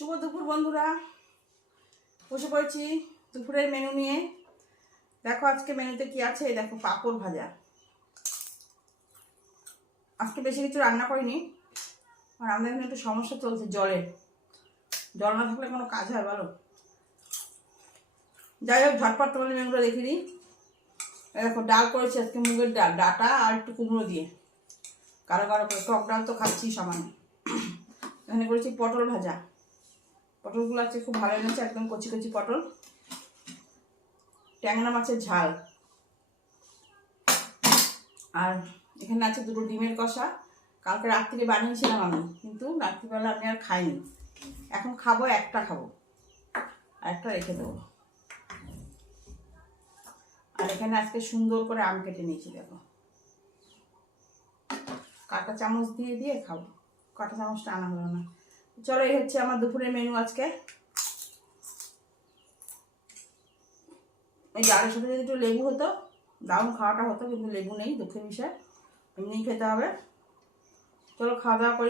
শুভ দুপুর বন্ধুরা, বসে পড়েছি দুপুরের মেনু নিয়ে। দেখো আজকে মেনুতে কি আছে। দেখো পাঁপড় ভাজা। আজকে বেশি কিছু রান্না করিনি, আর আমাদের এখানে একটু সমস্যা চলছে জলের। জল না থাকলে কোনো কাজ হয় বলো? যাই হোক, ঝটপট তোমাদের মেনুটা দেখে দিই। দেখো ডাল করেছি আজকে, মুগের ডাল, ডাটা আর একটু কুমড়ো দিয়ে কারো কারো করে। টক ডাল তো খাচ্ছি সামান্য। এখানে করেছি পটল ভাজা। পটলগুলো আজকে খুব ভালো এনেছে, একদম কচি কচি পটল। ট্যাংরা মাছের ঝাল। আর এখানে আছে দুটো ডিমের কষা। কালকে রাত্রিরে বানিয়েছিলাম আমি, কিন্তু রাত্রিবেলা আমি আর খাইনি। এখন খাবো, একটা খাবো, আর একটা রেখে দেবো। আর এখানে আজকে সুন্দর করে আম কেটে নিয়েছি। দেখো কাঁটা চামচ দিয়ে দিয়ে খাবো, কাঁটা চামচটা আনা হলো না। চলো, এই হচ্ছে আমার দুপুরের মেনু আজকে। এই ডালের সাথে যদি একটু লেবু হতো দারুণ খাওয়াটা হতো, কিন্তু লেবু নেই, দুঃখের বিষয়। এমনিই খেতে হবে। চলো খাওয়া দাওয়া করি।